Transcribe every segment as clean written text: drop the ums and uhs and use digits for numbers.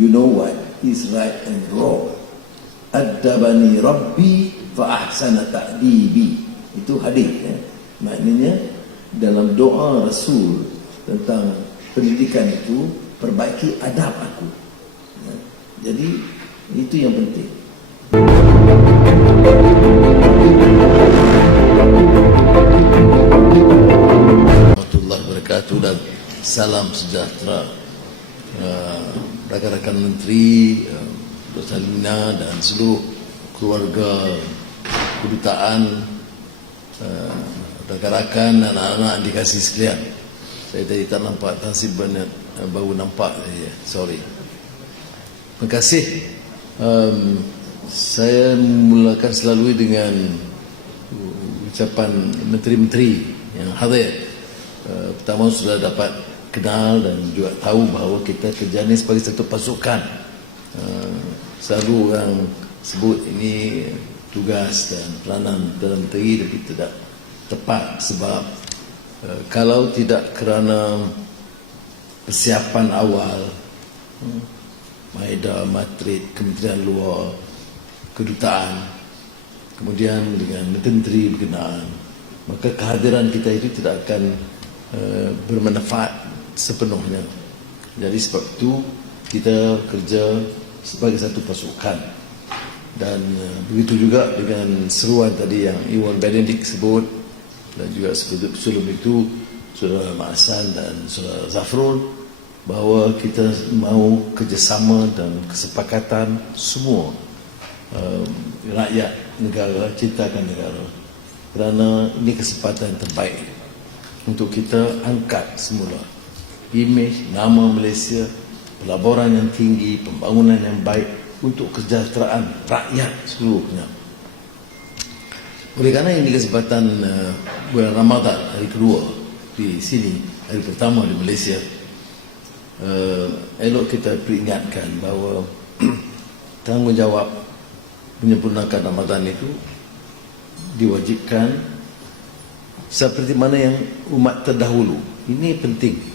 You know what is right and wrong. Addabani Rabbi fa ahsana ta'dibi. Itu hadis ya. Maknanya dalam doa Rasul tentang pendidikan itu, perbaiki adab aku. Ya. Jadi itu yang penting. Warahmatullahi wabarakatuh dan salam sejahtera rakan-rakan Menteri, Salina dan seluruh keluarga kedutaan, rakan-rakan dan anak-anak dikasih sekalian. Saya tadi tak nampak Tansib banyak, baru nampak saya. Sorry. Terima kasih. Saya mulakan selalu dengan ucapan menteri-menteri yang hadir. Pertama sudah dapat kenal dan juga tahu bahawa kita kerja ini sebagai satu pasukan. Selalu orang sebut ini tugas dan peranan menteri, tapi tidak tepat sebab kalau tidak kerana persiapan awal, Maeda, Matrik, Kementerian Luar, Kedutaan, kemudian dengan menteri berkenaan, maka kehadiran kita itu tidak akan bermanfaat sepenuhnya. Jadi sebab itu kita kerja sebagai satu pasukan. Dan begitu juga dengan seruan tadi yang Iwan Benedict sebut, dan juga sebelum itu Saudara Ma'asan dan Saudara Zafrul, bahawa kita mau kerjasama dan kesepakatan semua rakyat negara, cintakan negara, kerana ini kesempatan terbaik untuk kita angkat semula imej, nama Malaysia, pelaburan yang tinggi, pembangunan yang baik untuk kesejahteraan rakyat seluruhnya. Oleh kerana ini kesempatan bulan Ramadan, hari kedua di sini, hari pertama di Malaysia, elok kita peringatkan bahawa tanggungjawab menyempurnakan Ramadan itu diwajibkan seperti mana yang umat terdahulu. Ini penting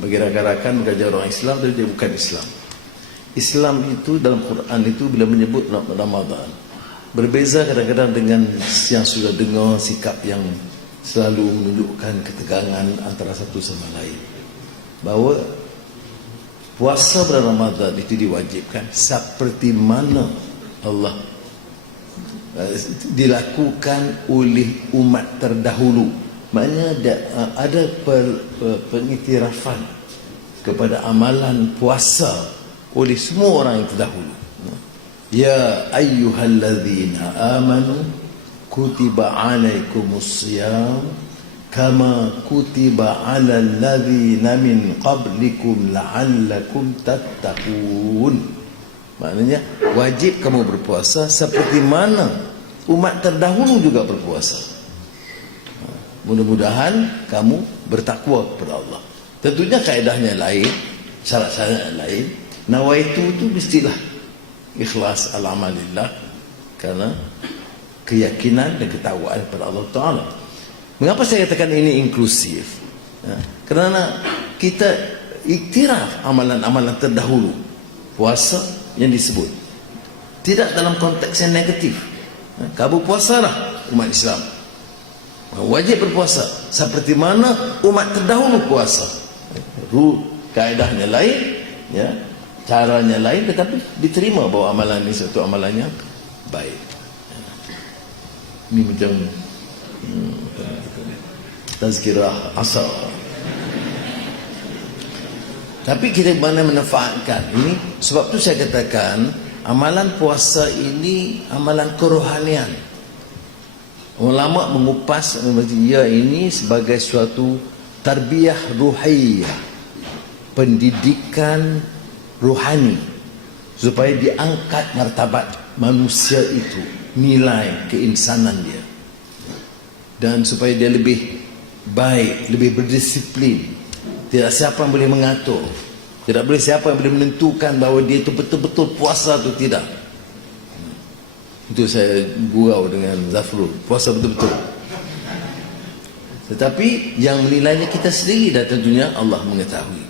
bagi rakan-rakan mengajar orang Islam dan dia bukan Islam. Islam itu dalam Quran itu bila menyebut Ramadan, berbeza kadang-kadang dengan yang sudah dengar sikap yang selalu menunjukkan ketegangan antara satu sama lain, bahawa puasa bulan Ramadan itu diwajibkan seperti mana Allah dilakukan oleh umat terdahulu. Maknanya ada pengiktirafan kepada amalan puasa oleh semua orang yang terdahulu. Ya ayyuhalladzina amanu kutiba alaikumusiyam kama kutiba alal ladzina min qablikum la'allakum tattaqun. Maknanya wajib kamu berpuasa seperti mana umat terdahulu juga berpuasa. Mudah-mudahan kamu bertakwa kepada Allah. Tentunya kaedahnya lain, syarat-syaratnya lain. Nawaitu itu mestilah ikhlas al-amalillah, karena keyakinan dan ketakwaan kepada Allah Ta'ala. Mengapa saya katakan ini inklusif? Kerana kita iktiraf amalan-amalan terdahulu. Puasa yang disebut tidak dalam konteks yang negatif. Kamu puasalah umat Islam, wajib berpuasa seperti mana umat terdahulu puasa. Kaedahnya lain, ya, caranya lain, tetapi diterima bahawa amalan ini satu amalan yang baik. Ini macam tazkirah asal. Tapi kita mana manfaatkan ini. Sebab tu saya katakan amalan puasa ini amalan kerohanian. Ulama mengupas ia ini sebagai suatu tarbiyah ruhiyah, pendidikan rohani, supaya diangkat martabat manusia itu, nilai keinsanan dia, dan supaya dia lebih baik, lebih berdisiplin. Tidak siapa yang boleh mengatur, tidak boleh siapa yang boleh menentukan bahawa dia itu betul-betul puasa atau tidak. Itu saya gurau dengan Zafrul, puasa betul-betul. Tetapi yang menilainya kita sendiri, dan tentunya Allah mengetahui.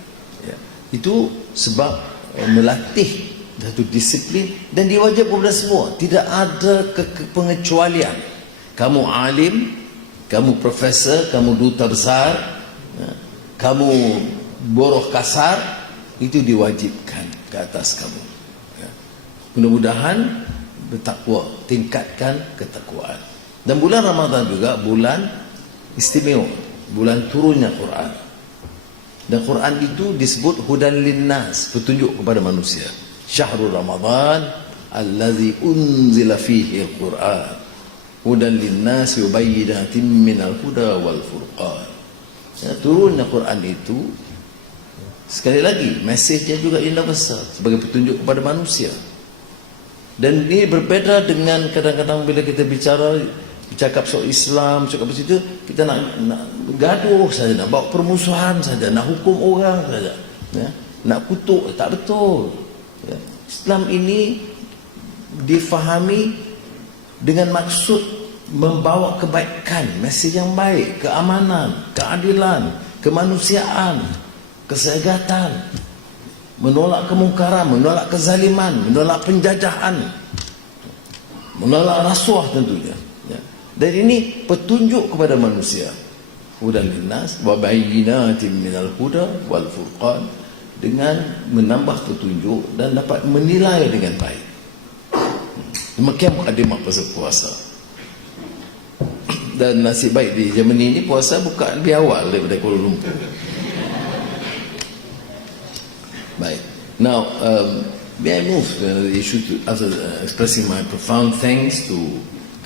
Ya. Itu sebab melatih satu disiplin, dan diwajib kepada semua. Tidak ada pengecualian. Kamu alim, kamu profesor, kamu duta besar, kamu boroh kasar, itu diwajibkan ke atas kamu. Mudah-mudahan bertakwa, tingkatkan ketakwaan. Dan bulan Ramadan juga bulan istimewa, bulan turunnya Quran. Dan Quran itu disebut hudan linnas, petunjuk kepada manusia. Syahrul Ramadan allazi unzila fihi al-Quran hudan linnas yubayyinatin minal huda wal furqan. Turunnya Quran itu, sekali lagi, mesejnya juga indah besar sebagai petunjuk kepada manusia. Dan ini berbeda dengan kadang-kadang bila kita bercakap soal Islam, cakap situ, kita nak gaduh saja, nak bawa permusuhan saja, nak hukum orang saja, nak kutuk. Tak betul. Islam ini difahami dengan maksud membawa kebaikan, mesej yang baik, keamanan, keadilan, kemanusiaan, kesehatan, menolak kemungkaran, menolak kezaliman, menolak penjajahan, menolak rasuah tentunya. Dan ini petunjuk kepada manusia. Hudan linnas wa bayyinatin minal huda wal furqan, dengan menambah petunjuk dan dapat menilai dengan baik. Demikian mukadimah pasal puasa. Dan nasib baik di Germany ini puasa buka lebih awal daripada Kuala Lumpur. Baik. Now, may I move the issue to, after expressing my profound thanks to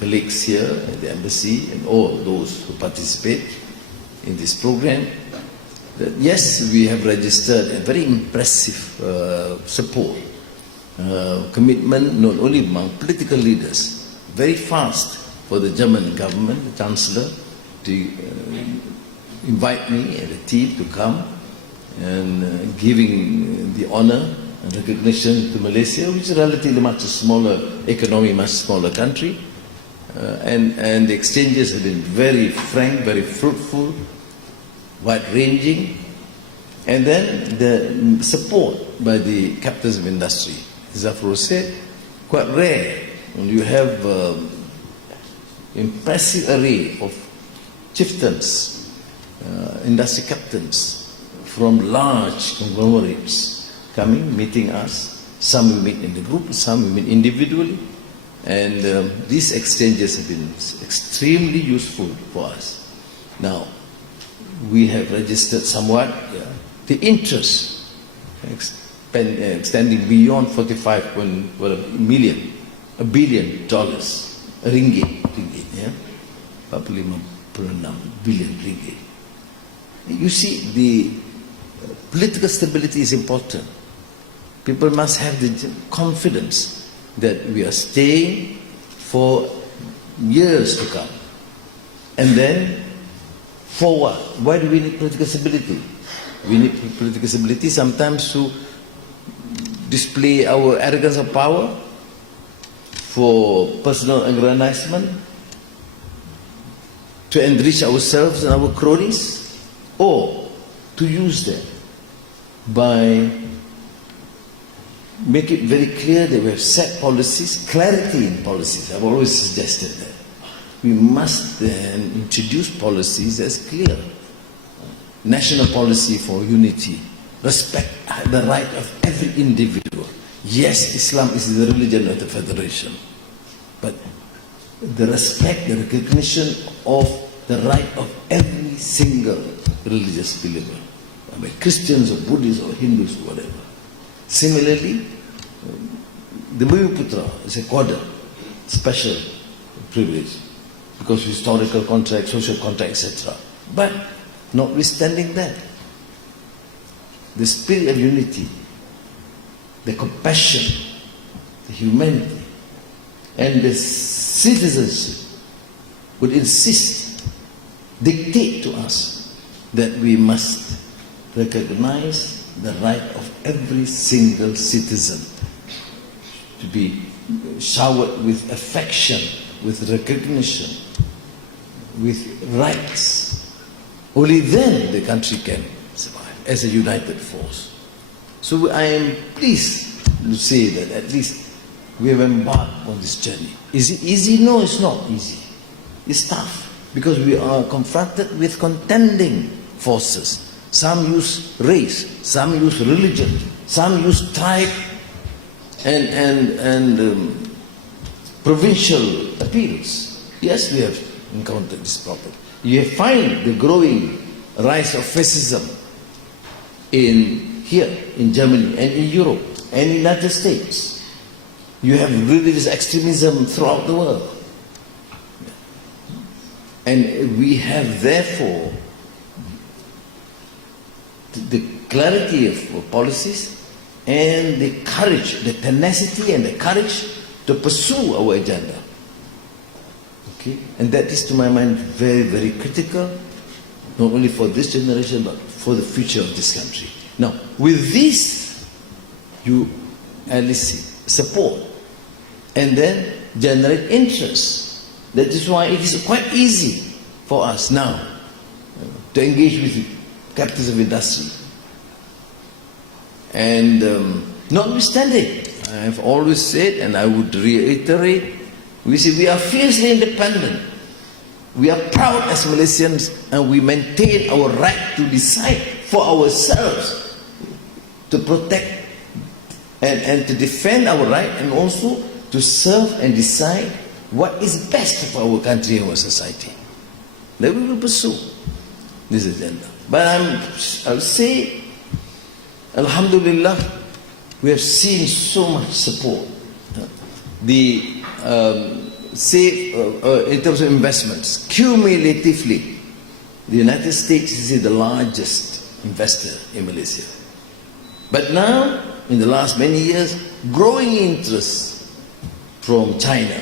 colleagues here at the embassy and all those who participate in this program. That yes, we have registered a very impressive support, commitment not only among political leaders, very fast for the German government, the Chancellor, to invite me and the team to come and giving the honor and recognition to Malaysia, which is relatively much a smaller economy, much smaller country, and the exchanges have been very frank, very fruitful, wide-ranging, and then the support by the captains of industry. As Zafrul said, quite rare when you have impressive array of chieftains, industry captains from large conglomerates coming, meeting us. Some we meet in the group, some we meet individually, and these exchanges have been extremely useful for us. Now, we have registered somewhat the interest extending beyond 45 million, $1 billion, ringgit, yeah, 45.6 billion ringgit. You see, the political stability is important. People must have the confidence that we are staying for years to come. And then, for what? Why do we need political stability? We need political stability sometimes to display our arrogance of power, for personal aggrandizement, to enrich ourselves and our cronies, or to use them by make it very clear that we have set policies, clarity in policies. I've always suggested that. We must then introduce policies that's clear. National policy for unity, respect the right of every individual. Yes, Islam is the religion of the federation, but the respect, the recognition of the right of every single religious believer, whether Christians or Buddhists or Hindus or whatever. Similarly, the Bhumiputra is accorded special privilege because of historical contract, social contract, etc. But notwithstanding that, the spirit of unity, the compassion, the humanity, and the citizenship would insist, dictate to us that we must recognize the right of every single citizen to be showered with affection, with recognition, with rights. Only then the country can survive as a united force. So I am pleased to say that at least we have embarked on this journey. Is it easy? No, it's not easy. It's tough because we are confronted with contending forces. Some use race, some use religion, some use tribe and provincial appeals. Yes, we have encountered this problem. You find the growing rise of fascism here in Germany and in Europe and in the United States. You have religious extremism throughout the world. And we have therefore the clarity of policies and the courage, the tenacity and the courage to pursue our agenda. Okay? And that is to my mind very, very critical, not only for this generation but for the future of this country. Now, with this, you elicit support and then generate interest. That is why it is quite easy for us now to engage with capitals of industry. And notwithstanding, I have always said, and I would reiterate, we say we are fiercely independent. We are proud as Malaysians and we maintain our right to decide for ourselves, to protect and to defend our right, and also to serve and decide what is best for our country and our society. Then we will pursue this agenda. But I'll say, Alhamdulillah, we have seen so much support. In terms of investments, cumulatively, the United States is the largest investor in Malaysia. But now, in the last many years, growing interest from China.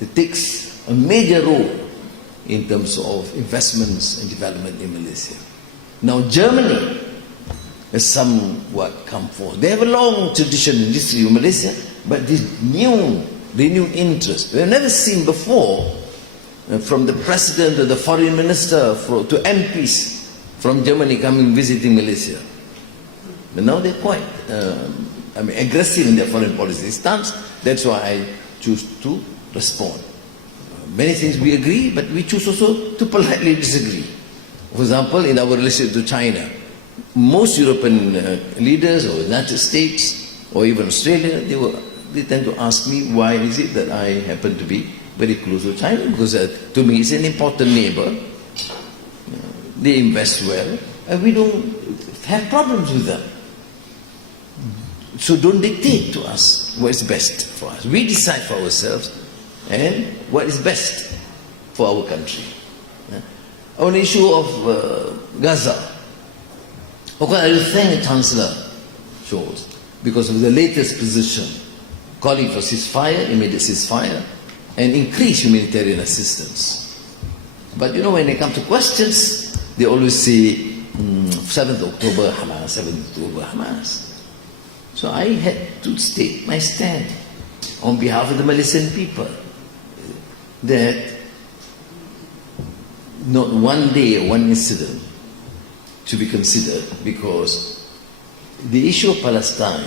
It takes a major role in terms of investments and development in Malaysia. Now Germany has somewhat come forward. They have a long tradition in history of Malaysia, but this renewed interest, we have never seen before, from the president to the foreign minister to MPs from Germany coming visiting Malaysia. But now they're quite aggressive in their foreign policy stance. That's why I choose to respond. Many things we agree, but we choose also to politely disagree. For example, in our relationship to China, most European leaders or United States or even Australia, they tend to ask me why is it that I happen to be very close to China, because to me it's an important neighbor. They invest well and we don't have problems with them. So don't dictate to us what is best for us. We decide for ourselves and what is best for our country. On the issue of Gaza, okay, I will thank Chancellor Scholz because of the latest position, calling for ceasefire, immediate ceasefire, and increase humanitarian assistance. But you know, when it comes to questions, they always say 7th October Hamas, 7th October Hamas. So I had to state my stand on behalf of the Malaysian people that not one day or one incident to be considered, because the issue of Palestine,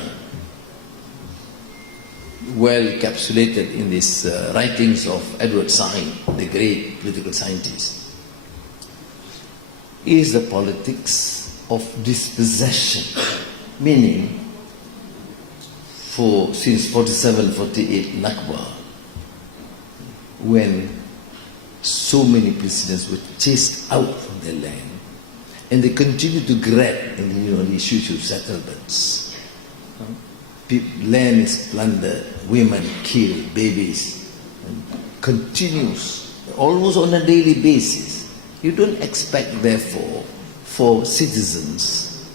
well encapsulated in these writings of Edward Said, the great political scientist, is the politics of dispossession, meaning since 47-48 Nakba, when so many Palestinians were chased out from their land, and they continue to grab in the issue of settlements. Land is plundered, women killed, babies, and continues almost on a daily basis. You don't expect, therefore, for citizens,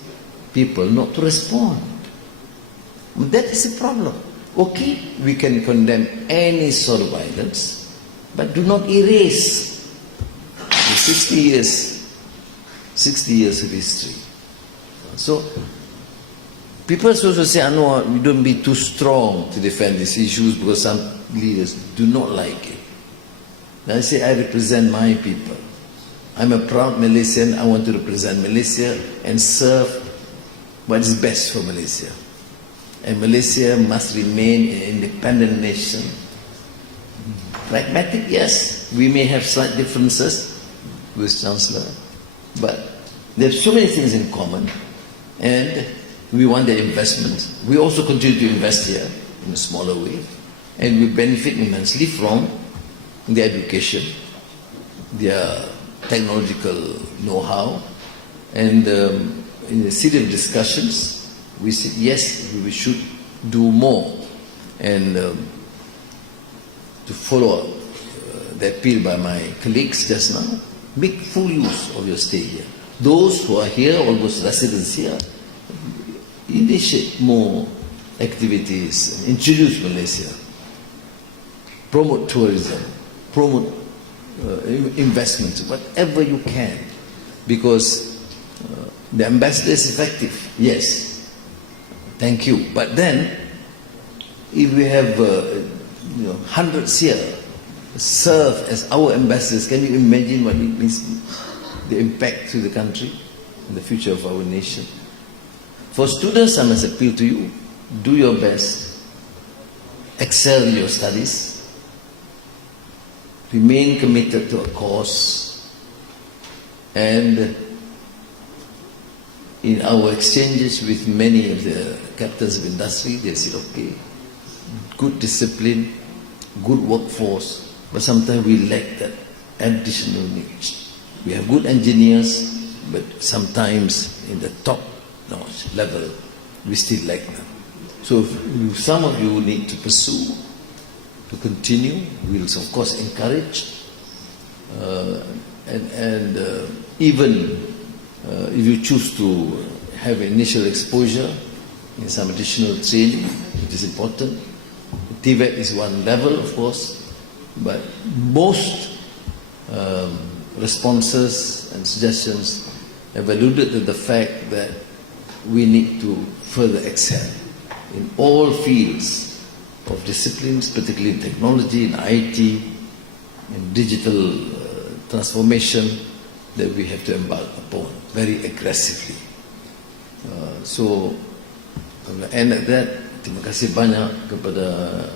people not to respond. That is a problem. Okay, we can condemn any sort of violence, but do not erase the 60 years of history. So, people also say, no, we don't be too strong to defend these issues because some leaders do not like it. And I say, I represent my people. I'm a proud Malaysian. I want to represent Malaysia and serve what is best for Malaysia. And Malaysia must remain an independent nation. Pragmatic, yes, we may have slight differences with Chancellor, but there are so many things in common, and we want their investment. We also continue to invest here in a smaller way, and we benefit immensely from their education, their technological know-how, and in a series of discussions, we said yes, we should do more, and to follow up the appeal by my colleagues just now, make full use of your stay here. Those who are here, all those residents here, initiate more activities, introduce Malaysia, promote tourism, promote investments, whatever you can, because the ambassador is effective, yes, thank you. But then, if we have hundreds here serve as our ambassadors, can you imagine what it means, the impact to the country and the future of our nation? For students, I must appeal to you, do your best, excel in your studies, remain committed to a cause, and in our exchanges with many of the captains of industry, they said, okay, good discipline, good workforce, but sometimes we lack that additional niche. We have good engineers, but sometimes in the top notch level, we still lack them. So if some of you need to pursue, to continue, we will of course encourage, and even if you choose to have initial exposure in some additional training, it is important. TVET is one level, of course, but most responses and suggestions have alluded to the fact that we need to further excel in all fields of disciplines, particularly in technology, in IT, in digital transformation, that we have to embark upon very aggressively. So, I'm going to end at that. Terima kasih banyak kepada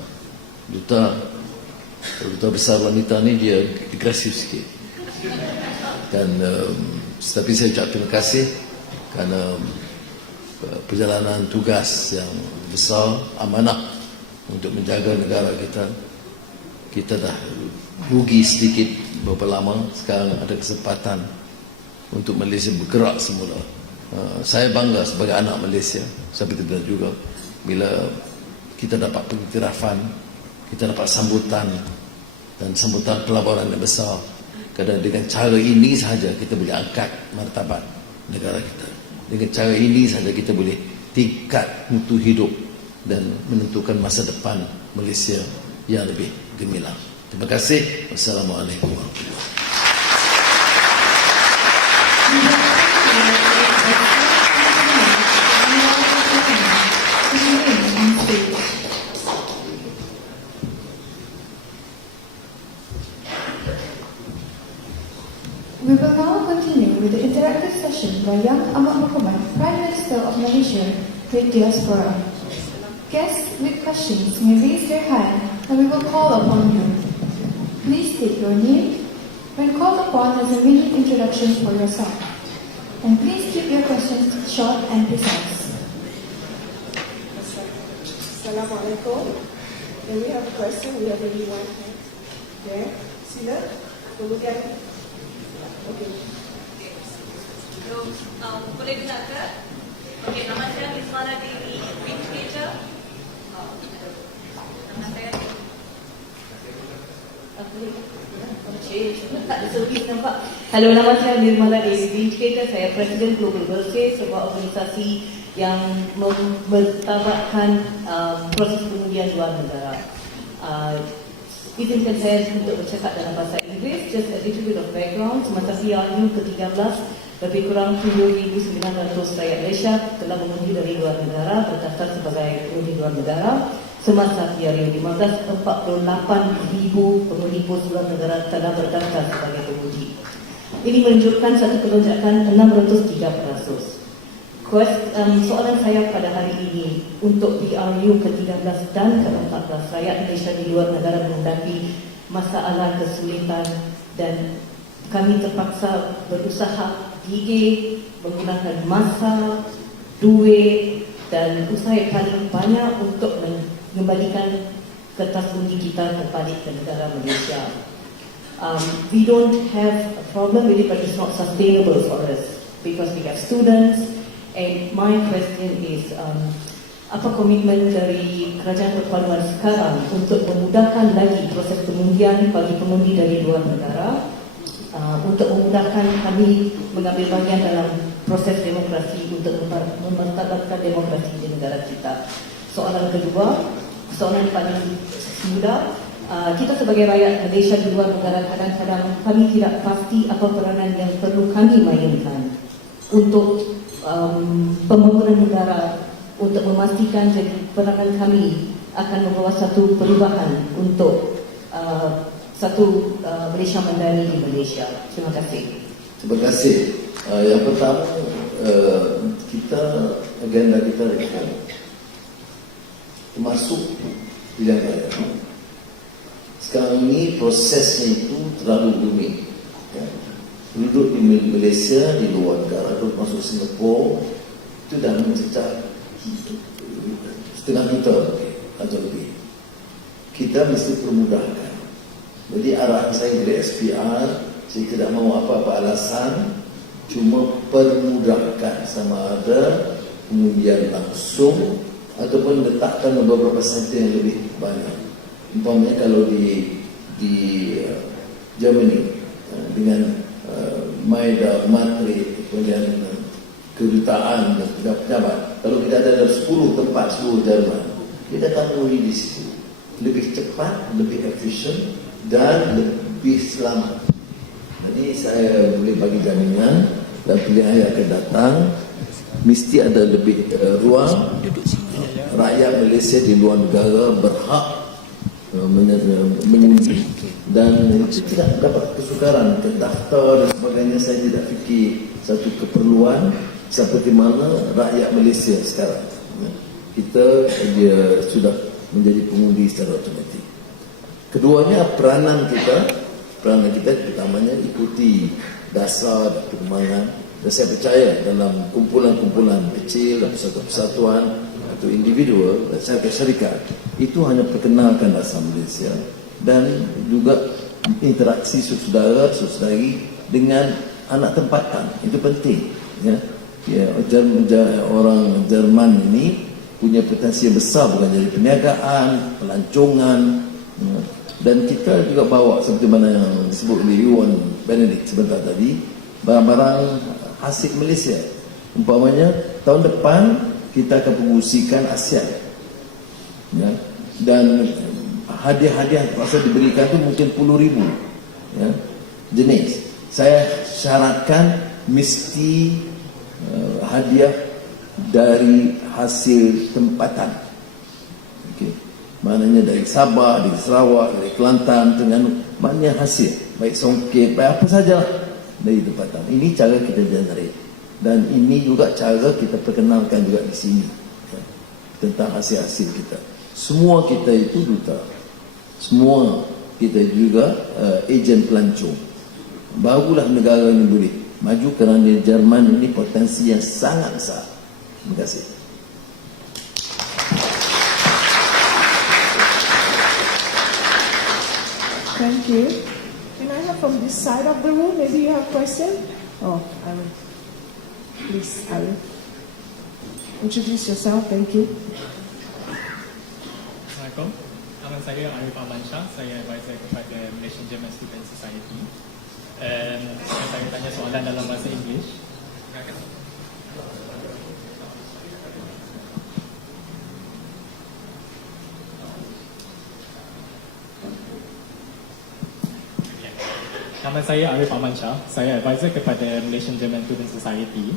Duta Besar Wanita ni, dia agresif sikit. Dan tetapi saya ucap terima kasih kerana perjalanan tugas yang besar, amanah untuk menjaga negara kita. Kita dah rugi sedikit beberapa lama, sekarang ada kesempatan untuk Malaysia bergerak semula. Saya bangga sebagai anak Malaysia, sampai tidak juga bila kita dapat pengiktirafan, kita dapat sambutan, dan sambutan pelaburan yang besar. Kerana dengan cara ini sahaja kita boleh angkat martabat negara kita. Dengan cara ini sahaja kita boleh tingkat mutu hidup dan menentukan masa depan Malaysia yang lebih gemilang. Terima kasih. Wassalamualaikum warahmatullahi wabarakatuh. We will now continue with the interactive session by Yang Amat Muhammad, Prime Minister of Malaysia with Diaspora. Guests with questions may raise their hand and we will call upon you. Please state your name. When called upon, as a mini introduction for yourself. And please keep your questions short and precise. Assalamualaikum. Then we have a question. We have only one hand there. Sila, kemudian. Okay. So, boleh dengar ke? Okay, nama saya Ismara Dewi, Educator. Nama saya. Tak ada servis nampak. Hello, nama saya Nirmala Dewi, Educator. Saya Presiden Global Bersih, sebuah organisasi yang mempertabatkan proses pengujian luar negara. Izinkan saya untuk bercakap dalam bahasa Inggeris. Just a little bit of background. Semasa PRU ke-13, lebih kurang 7,900 rakyat Malaysia telah menguji dari luar negara, terdaftar sebagai penguji luar negara. Semasa PRU 15, 48,000 penguji pos luar negara telah berdaftar sebagai penguji. Ini menunjukkan satu pelonjakan 603%. Soalan saya pada hari ini untuk PRU ke-13 dan ke-14, rakyat Malaysia di luar negara menghadapi masalah kesulitan dan kami terpaksa berusaha gigih menggunakan masa, duit dan usaha yang paling banyak untuk mengembalikan kertas undi kita berbalik ke negara Malaysia. We don't have a problem with it, but it's not sustainable for us because we have students. And my question is, apa komitmen dari Kerajaan Perpaduan sekarang untuk memudahkan lagi proses pengundian bagi pengundi dari luar negara, untuk memudahkan kami mengambil bagian dalam proses demokrasi untuk memartabatkan demokrasi di negara kita. Soalan kedua, soalan paling mudah, kita sebagai rakyat Malaysia di luar negara kadang-kadang kami tidak pasti apa peranan yang perlu kami mainkan untuk pembangunan negara, untuk memastikan jadi peranan kami akan membawa satu perubahan untuk satu Malaysia Madani di Malaysia. Terima kasih. Terima kasih. Yang pertama, agenda kita reform, termasuk pilihan raya. Sekarang ini prosesnya itu terlalu rumit. Penduduk di Malaysia, di luar negara, termasuk Singapura, itu dah mencecah setengah juta atau lebih. Kita mesti permudahkan. Jadi arahan saya dari SPR, saya tidak mahu apa-apa alasan, cuma permudahkan, sama ada pengundian langsung ataupun letakkan beberapa center yang lebih banyak. Umpamanya kalau di Germany dengan Menteri, kemudian kedutaan dan pejabat. Kalau kita ada 10 tempat seluruh Jerman, kita akan mengundi di situ. Lebih cepat, lebih efisien dan lebih selamat. Jadi saya boleh bagi jaminan dan pilihan yang akan datang mesti ada lebih ruang. Rakyat Malaysia di luar negara berhak mengundi dan itu tidak dapat kesukaran ke daftar dan sebagainya. Saya tidak fikir satu keperluan seperti mana rakyat Malaysia sekarang. Kita dia sudah menjadi pengundi secara otomatik. Keduanya peranan kita pertamanya ikuti dasar dan perkembangan, dan saya percaya dalam kumpulan-kumpulan kecil dan persatuan-persatuan atau individual dan syarikat itu hanya perkenalkan dasar Malaysia dan juga interaksi saudara-saudari dengan anak tempatan. Itu penting, ya. Orang Jerman ini punya potensi yang besar, bukan jadi perniagaan, pelancongan, ya. Dan kita juga bawa seperti mana yang disebut oleh Iwan Benedict sebentar tadi, barang-barang hasil Malaysia. Umpamanya tahun depan kita akan promosikan ASEAN, ya. Dan hadiah-hadiah pasal diberikan tu mungkin 10,000, ya, jenis. Saya syaratkan mesti hadiah dari hasil tempatan. Okey. Maknanya dari Sabah, dari Sarawak, dari Kelantan, dengan maknanya hasil, baik songket, baik apa saja dari tempatan. Ini cara kita generate. Dan ini juga cara kita perkenalkan juga di sini, ya, tentang hasil-hasil kita. Semua kita itu duta. Semua kita juga ejen pelancong. Barulah negara ini boleh maju, kerana Jerman ini potensi yang sangat besar. Terima kasih. Thank you. Can I have from this side of the room? Maybe you have a question? Oh, I will. Please, I will. Introduce yourself. Thank you. Assalamualaikum. Nama saya Arif Amansyah. Saya advisor kepada Malaysian German Student Society. Saya tanya soalan dalam bahasa Inggeris. Nama saya Arif Amansyah. Saya advisor kepada Malaysian German Student Society.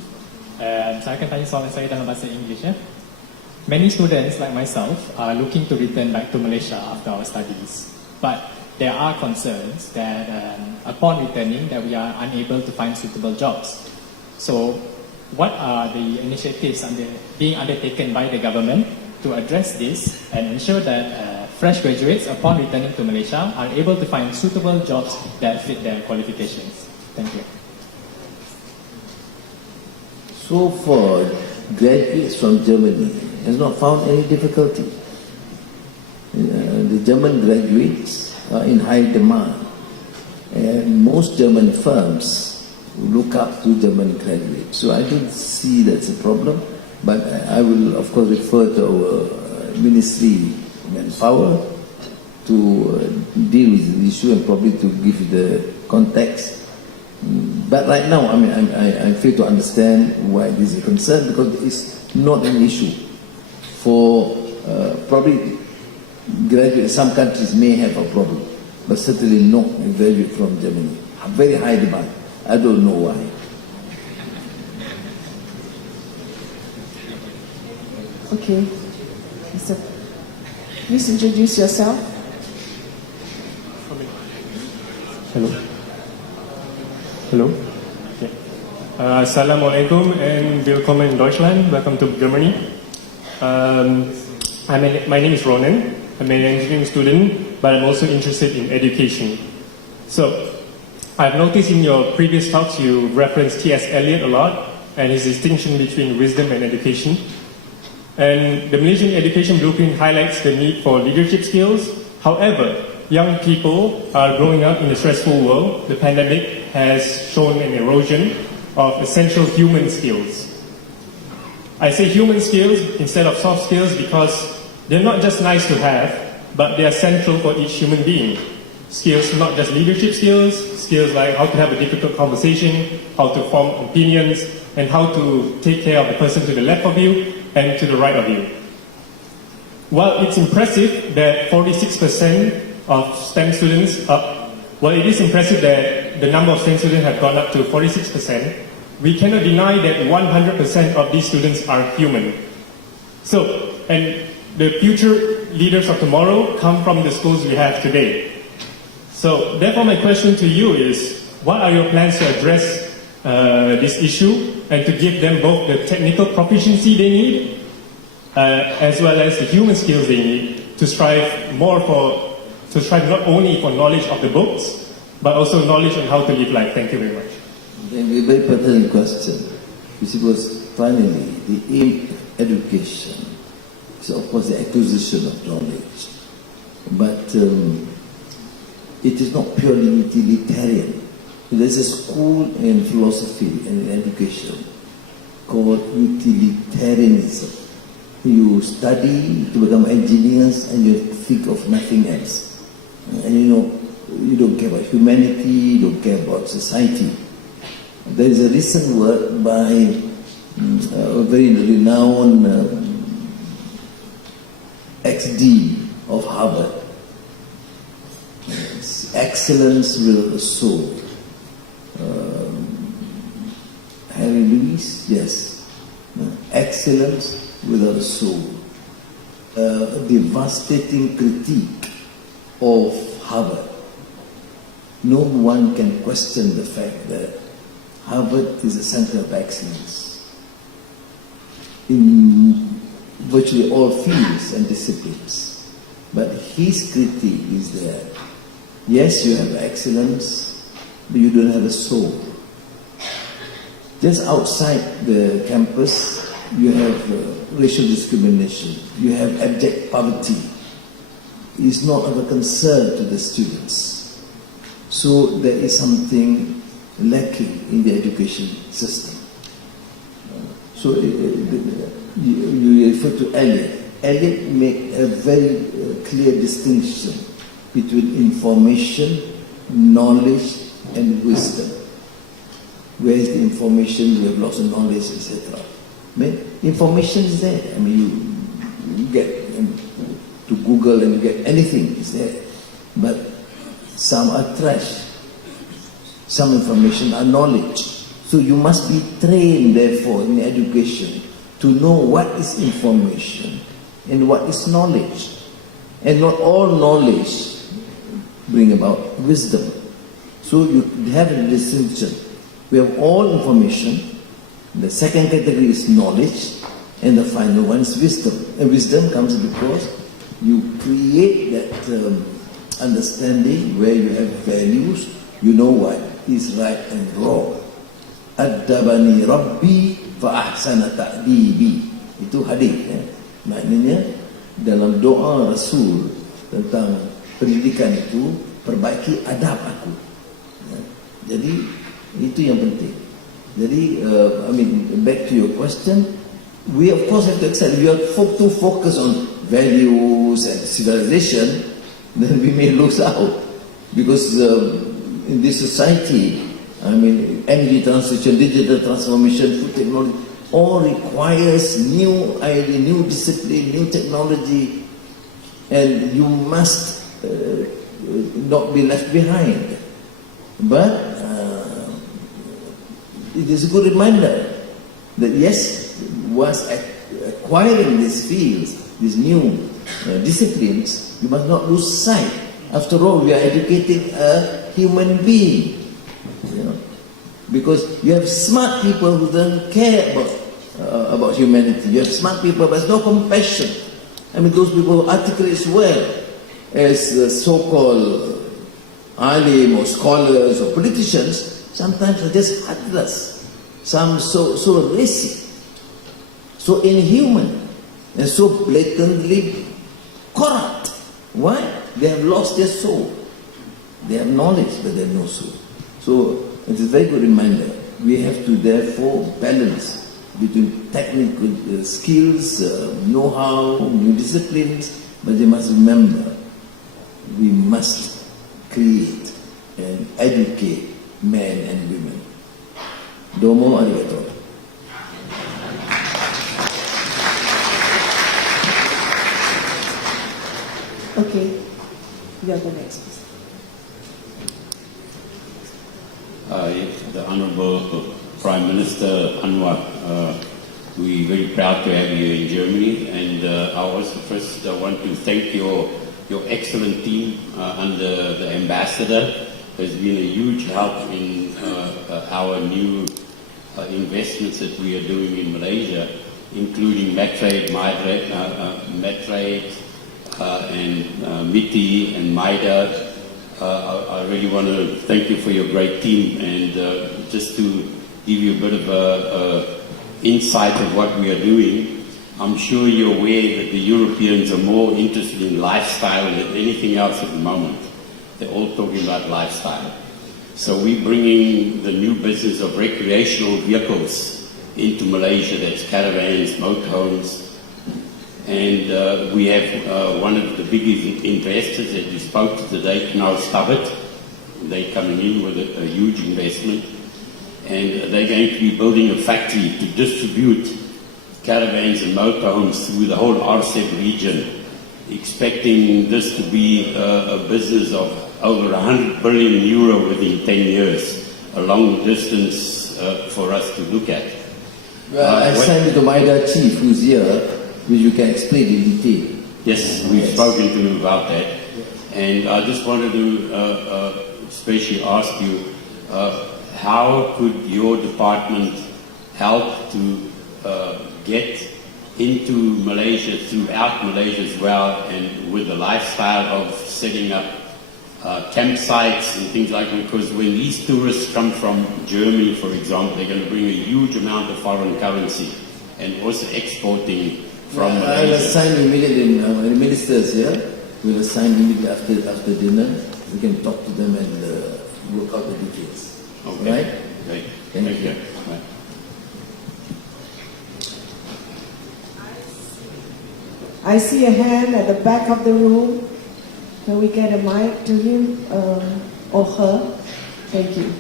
Saya akan tanya soalan saya dalam bahasa Inggeris, ya. Many students like myself are looking to return back to Malaysia after our studies, but there are concerns that upon returning that we are unable to find suitable jobs. So what are the initiatives being undertaken by the government to address this and ensure that fresh graduates, upon returning to Malaysia, are able to find suitable jobs that fit their qualifications? Thank you. So far, graduates from Germany has not found any difficulty. The German graduates are in high demand, and most German firms look up to German graduates. So I don't see that's a problem, but I will of course refer to our Ministry of Manpower to deal with the issue and probably to give you the context. But right now, I mean, I fail to understand why this is a concern, because it's not an issue. For probably graduates, some countries may have a problem, but certainly not a graduate from Germany. Very high demand. I don't know why. Okay. So, please introduce yourself. Hello. Hello. Okay. Assalamualaikum and willkommen in Deutschland. Welcome to Germany. My name is Ronan. I'm an engineering student, but I'm also interested in education. So, I've noticed in your previous talks you referenced T.S. Eliot a lot and his distinction between wisdom and education. And the Malaysian Education Blueprint highlights the need for leadership skills. However, young people are growing up in a stressful world. The pandemic has shown an erosion of essential human skills. I say human skills instead of soft skills because they're not just nice to have, but they are central for each human being. Skills, not just leadership skills, skills like how to have a difficult conversation, how to form opinions, and how to take care of the person to the left of you and to the right of you. While it's impressive that 46% of STEM students, it is impressive that the number of STEM students have gone up to 46%, we cannot deny that 100% of these students are human. So, and the future leaders of tomorrow come from the schools we have today. So, therefore my question to you is, what are your plans to address this issue and to give them both the technical proficiency they need as well as the human skills they need to strive not only for knowledge of the books, but also knowledge on how to live life. Thank you very much. A very pertinent question. Because finally, the aim of education is of course the acquisition of knowledge. But it is not purely utilitarian. There's a school in philosophy and in education called utilitarianism. You study to become engineers and you think of nothing else. And you don't care about humanity, you don't care about society. There is a recent work by a very renowned ex-dean of Harvard. Excellence without a soul. Harry Lewis, yes. Excellence without a soul. A devastating critique of Harvard. No one can question the fact that Harvard is a center of excellence in virtually all fields and disciplines. But his critique is that, yes, you have excellence, but you don't have a soul. Just outside the campus, you have racial discrimination, you have abject poverty. It's not of a concern to the students. So there is something lacking in the education system. So you refer to Eliot. Eliot made a very clear distinction between information, knowledge, and wisdom. Where is the information? We have lots of knowledge, etc. Information is there. I mean, you get to Google and you get anything is there. But some are trash. Some information are knowledge. So you must be trained, therefore, in education to know what is information and what is knowledge. And not all knowledge bring about wisdom. So you have a distinction. We have all information The second category is knowledge, and the final one is wisdom. And wisdom comes because you create that understanding where you have values, you know what is right and wrong. Addabani Rabbi fa ahsana ta'dibi. Itu hadis ya. Maknanya dalam doa Rasul tentang pendidikan itu, perbaiki adab aku. Ya. Jadi itu yang penting. Jadi back to your question, we of course have to accept we have to focus on values and civilization, then we may lose out because in this society, energy transition, digital transformation, food technology, all requires new idea, new discipline, new technology, and you must not be left behind. But it is a good reminder that yes, once acquiring these fields, these new disciplines, you must not lose sight. After all, we are educating a human being. Because you have smart people who don't care about humanity. You have smart people, but there's no compassion. Those people who articulate as well as so-called alim or scholars or politicians, sometimes are just heartless. Some so racist, so inhuman, and so blatantly corrupt. Why? They have lost their soul. They have knowledge, but they have no soul. So it's a very good reminder. We have to therefore balance between technical skills, know-how, new disciplines, but they must remember, we must create and educate men and women. Domo arigato. Okay, you are the next. The Honorable Prime Minister Anwar, we're very proud to have you in Germany, and I also first want to thank your excellent team under the Ambassador. Has been a huge help in our new investments that we are doing in Malaysia, including Medtrade, and MITI and MIDA. I really want to thank you for your great team, and just to give you a bit of a insight of what we are doing. I'm sure you're aware that the Europeans are more interested in lifestyle than anything else at the moment. They're all talking about lifestyle. So we're bringing the new business of recreational vehicles into Malaysia. That's caravans, motorhomes. And we have one of the biggest investors that we spoke to today, now Stubbart. They're coming in with a huge investment. And they're going to be building a factory to distribute caravans and motorhomes through the whole RCEP region, expecting this to be a business of over 100 billion euro within 10 years, a long distance for us to look at. Well, I sent it to MIDA chief who's here, which you can explain in detail. Yes, we've spoken to him about that. And I just wanted to especially ask you, how could your department help to get into Malaysia, throughout Malaysia as well, and with the lifestyle of setting up campsites and things like that? Because when these tourists come from Germany, for example, they're going to bring a huge amount of foreign currency and also exporting from Malaysia. I will assign immediately, the ministers here will assign immediately after dinner. We can talk to them and work out the details. Okay. Right? Right. Thank you. Right. I see a hand at the back of the room. Can we get a mic to him or her? Thank you.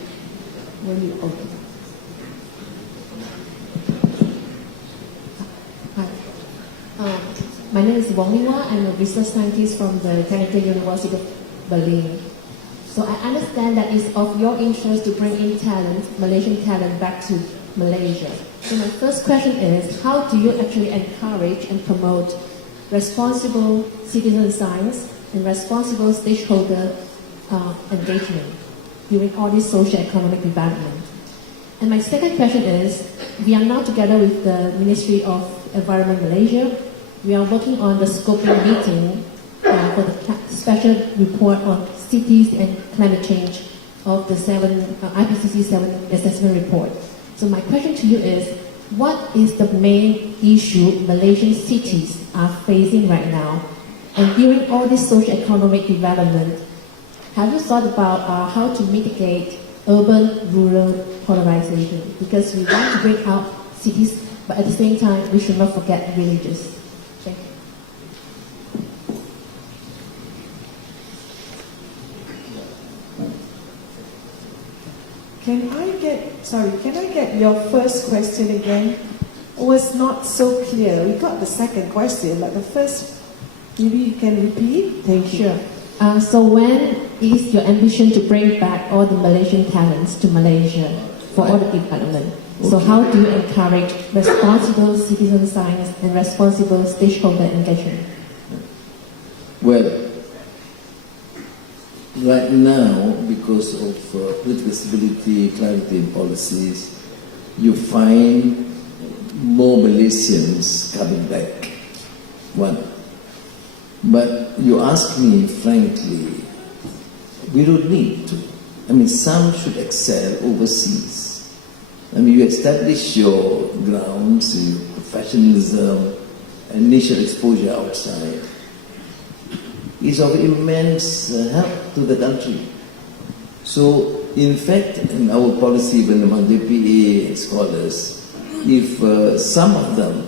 Will you open? Hi. My name is Wong Liwa. I'm a research scientist from the Technical University of Berlin. So I understand that it's of your interest to bring in talent, Malaysian talent, back to Malaysia. So my first question is, how do you actually encourage and promote responsible citizen science and responsible stakeholder engagement during all this social economic development? And my second question is, we are now together with the Ministry of Environment Malaysia. We are working on the scoping meeting for the special report on cities and climate change of the IPCC 7 assessment report. So my question to you is, what is the main issue Malaysian cities are facing right now? And during all this socio-economic development, have you thought about how to mitigate urban-rural polarization? Because we want to bring out cities, but at the same time, we should not forget villages. Thank you. Can I get your first question again? It was not so clear. We got the second question, but the first, maybe you can repeat? Thank you. Sure. So when is your ambition to bring back all the Malaysian talents to Malaysia for all the development? So how do you encourage responsible citizen science and responsible stakeholder engagement? Well, right now, because of political stability, clarity in policies, you find more Malaysians coming back. One. But you ask me frankly, we don't need to. I mean, some should excel overseas. I mean, you establish your grounds, your professionalism, initial exposure outside is of immense help to the country. So, in fact, in our policy, when among JPA scholars, if some of them,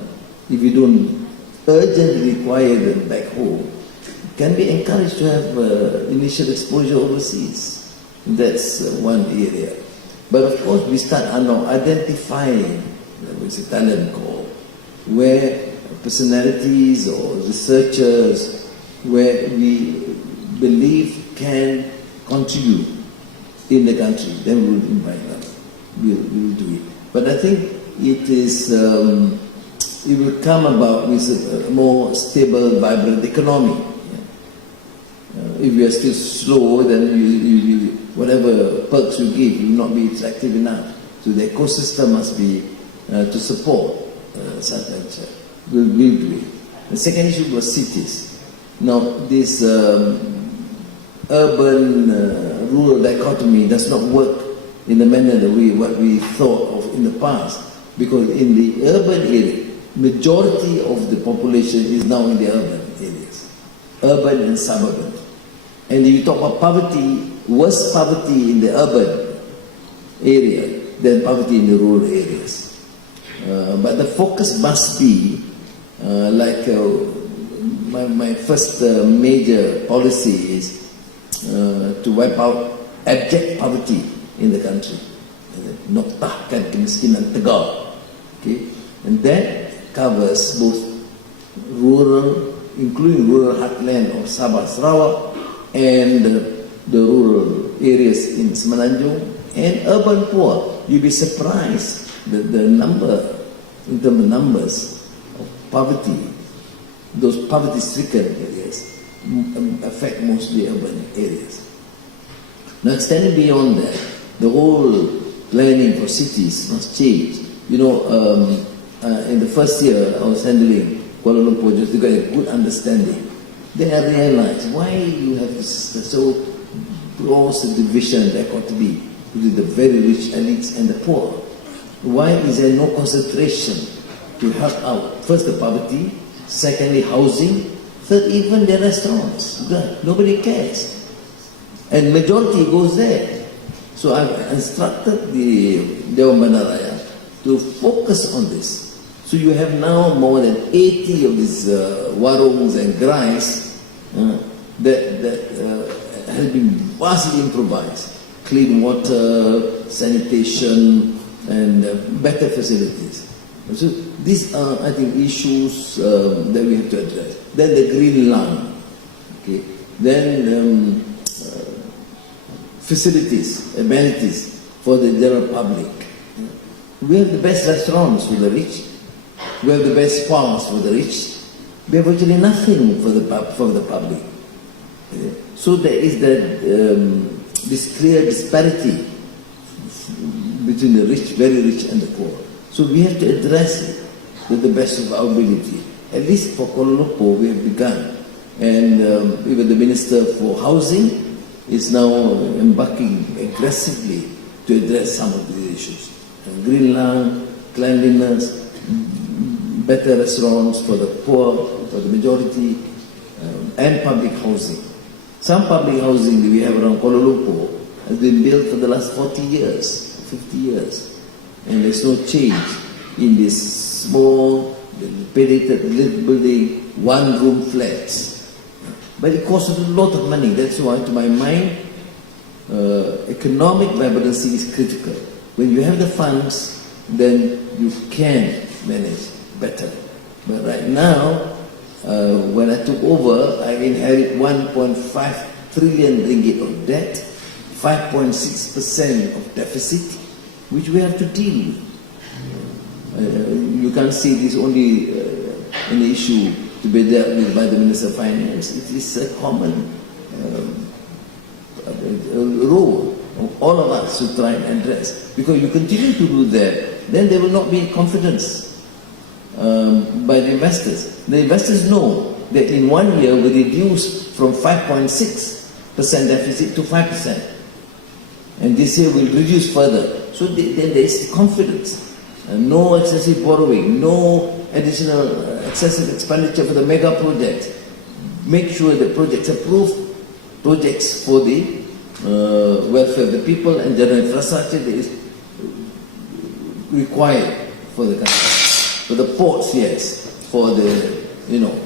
if you don't urgently require them back home, can be encouraged to have initial exposure overseas. That's one area. But of course, we start now identifying, it's a talent call, where personalities or researchers, where we believe can contribute in the country, then we will invite them. We will do it. But I think it is, it will come about with a more stable, vibrant economy. If we are still slow, then whatever perks you give will not be attractive enough. So the ecosystem must be to support such venture. We'll do it. The second issue was cities. Now, this urban-rural dichotomy does not work in the manner that what we thought of in the past, because in the urban area, majority of the population is now in the urban areas, urban and suburban. And if you talk about poverty, worse poverty in the urban area than poverty in the rural areas. But the focus must be like my first major policy is to wipe out abject poverty in the country. Noktahkan kemiskinan tegar. Okay? And that covers both rural, including rural heartland of Sabah, Sarawak, and the rural areas in Semenanjung, and urban poor. You'll be surprised that the number, in terms of numbers of poverty, those poverty-stricken areas affect mostly urban areas. Now, extending beyond that, the whole planning for cities must change. You know, in the first year I was handling Kuala Lumpur just to get a good understanding. Then I realized why you have this so gross division dichotomy between the very rich elites and the poor. Why is there no concentration to help out? First, the poverty. Secondly, housing. Third, even the restaurants. Nobody cares. And majority goes there. So I've instructed the Dewan Bandar Raya to focus on this. So you have now more than 80 of these warungs and grais that has been vastly improvised. Clean water, sanitation, and better facilities. So these are, I think, issues that we have to address. Then the green lung. Okay. Then facilities, amenities for the general public. We have the best restaurants for the rich. We have the best spas for the rich. We have virtually nothing for the public. So there is that this clear disparity between the rich, very rich and the poor. So we have to address it to the best of our ability. At least for Kuala Lumpur, we have begun. And even the Minister for Housing is now embarking aggressively to address some of these issues. Green lung, cleanliness, better restaurants for the poor, for the majority, and public housing. Some public housing that we have around Kuala Lumpur has been built for the last 40 years, 50 years. And there's no change in this small, dilapidated little building, one-room flats. But it costs a lot of money. That's why, to my mind, economic vibrancy is critical. When you have the funds, then you can manage better. But right now, when I took over, I inherited 1.5 trillion ringgit of debt, 5.6% of deficit, which we have to deal with. You can't say this only an issue to be dealt with by the Minister of Finance. It is a common role of all of us to try and address. Because you continue to do that, then there will not be confidence by the investors. The investors know that in 1 year we reduce from 5.6% deficit to 5%. And this year we'll reduce further. So then there is confidence. No excessive borrowing, no additional excessive expenditure for the mega projects. Make sure the projects approve projects for the welfare of the people and general infrastructure that is required for the country. For the ports, yes. For the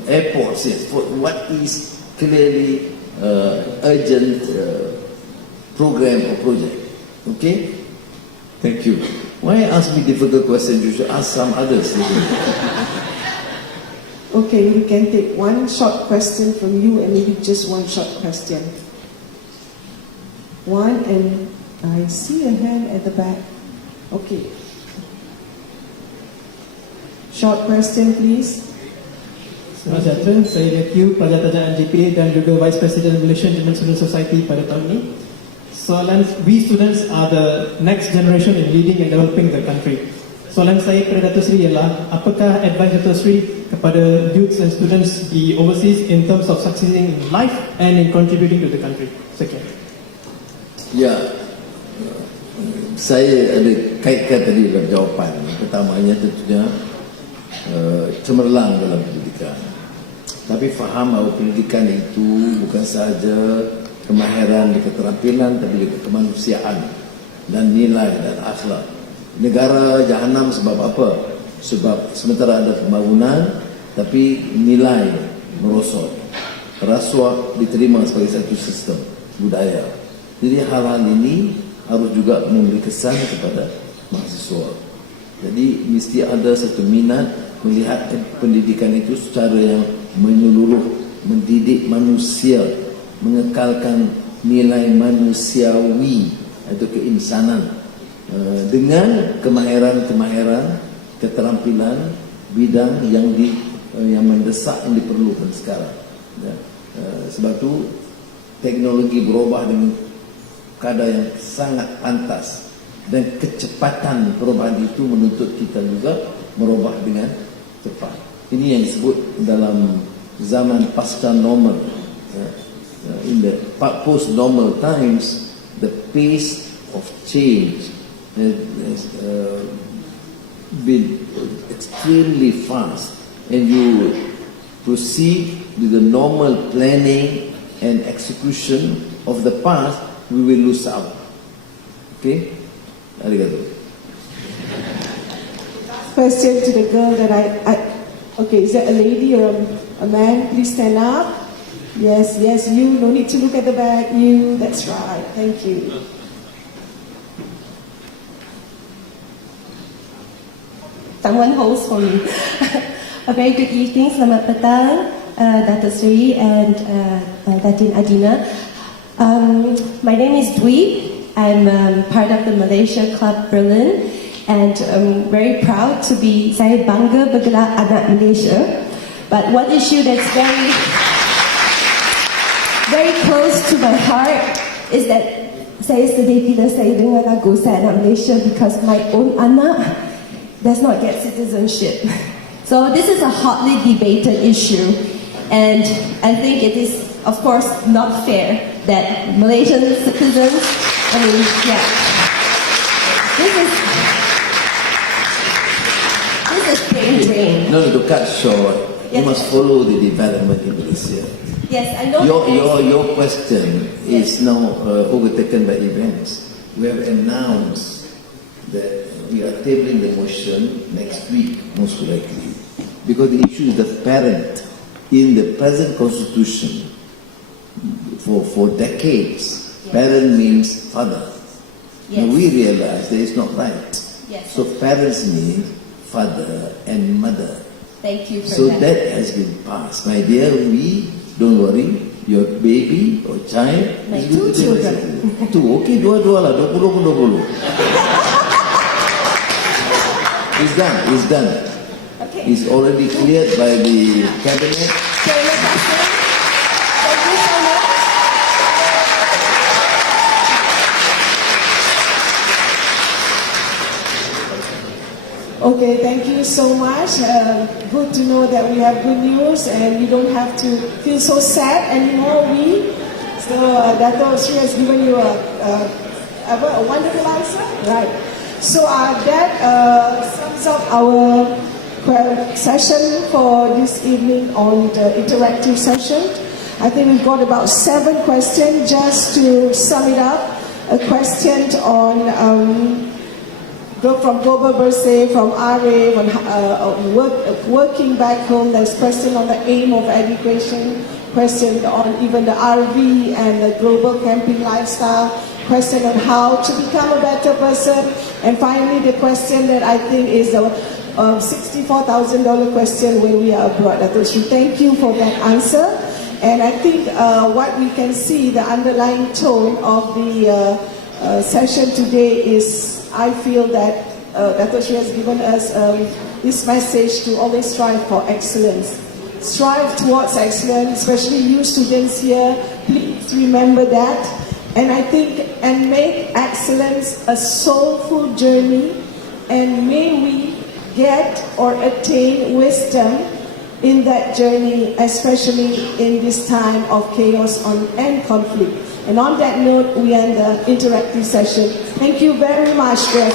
airports, yes. For what is clearly urgent program or project. Okay? Thank you. Why ask me difficult questions? You should ask some others. Okay, we can take one short question from you and maybe just one short question. One, and I see a hand at the back. Okay. Short question, please. Selamat sejahtera, saya Q, pelajar tajam MGPA dan juga Vice President Malaysian German Student Society pada tahun ini. Soalan, we students are the next generation in leading and developing the country. Soalan saya kepada Dato' Sri ialah, apakah advice Dato' Sri kepada youths and students di overseas in terms of succeeding in life and in contributing to the country? Sekian. Ya, saya ada kaitkan tadi dalam jawapan. Pertamanya tentunya cemerlang dalam pendidikan. Tapi faham bahawa pendidikan itu bukan sahaja kemahiran di keterampilan, tapi juga kemanusiaan dan nilai dan akhlak. Negara jahanam sebab apa? Sebab sementara ada pembangunan, tapi nilai merosot. Rasuah diterima sebagai satu sistem budaya. Jadi hal-hal ini harus juga memberi kesan kepada mahasiswa. Jadi mesti ada satu minat melihat pendidikan itu secara yang menyeluruh, mendidik manusia, mengekalkan nilai manusiawi atau keinsanan dengan kemahiran-kemahiran, keterampilan bidang yang mendesak yang diperlukan sekarang. Sebab itu teknologi berubah dengan kadar yang sangat pantas dan kecepatan perubahan itu menuntut kita juga merubah dengan cepat. Ini yang disebut dalam zaman pasca normal. In the post-normal times, the pace of change has been extremely fast, and you proceed with the normal planning and execution of the past, we will lose out. Okay? Arigato. Question to the girl that okay, is that a lady or a man? Please stand up. Yes, you. No need to look at the back. You. That's right. Thank you. Someone holds for me. A very good evening. Selamat petang, Dato' Sri and Datin Adina. My name is Dwi. I'm part of the Malaysia Club Berlin, and I'm very proud to be. Saya bangga bergelar anak Malaysia. But one issue that's very close to my heart is that saya sedih bila saya dengar lagu Saya Nak Malaysia because my own anak does not get citizenship. So this is a hotly debated issue, and I think it is, of course, not fair that Malaysian citizens, this is brain drain. No, to cut short, you must follow the development in Malaysia. Yes, I know. Your question is now overtaken by events. We have announced that we are tabling the motion next week, most likely, because the issue is the parent. In the present constitution, for decades, parent means father. Yes. Now we realize that it's not right. Yes. So parents mean father and mother. Thank you for So that. that has been passed. My dear, don't worry, your baby or child My is two going to children. Two, okay, dua-dua lah, 20. It's done. Okay. It's already cleared by the cabinet. Terima kasih. Thank you so much. Okay, thank you so much. Good to know that we have good news and you don't have to feel so sad anymore. Dato' Sri has given you a wonderful answer. Right. So that sums up our session for this evening on the interactive session. I think we've got about 7 questions. Just to sum it up, a question on from Global Bursay, from RA, working back home. There's question on the aim of education, question on even the RV and the global camping lifestyle, question on how to become a better person, and finally the question that I think is the $64,000 question when we are abroad. So thank you for that answer. And I think what we can see, the underlying tone of the session today is, I feel that Dato' Sri has given us this message to always strive for excellence. Strive towards excellence, especially you students here, please remember that. And I think, and make excellence a soulful journey, and may we get or attain wisdom in that journey, especially in this time of chaos and conflict. And on that note, we end the interactive session. Thank you very much, guys.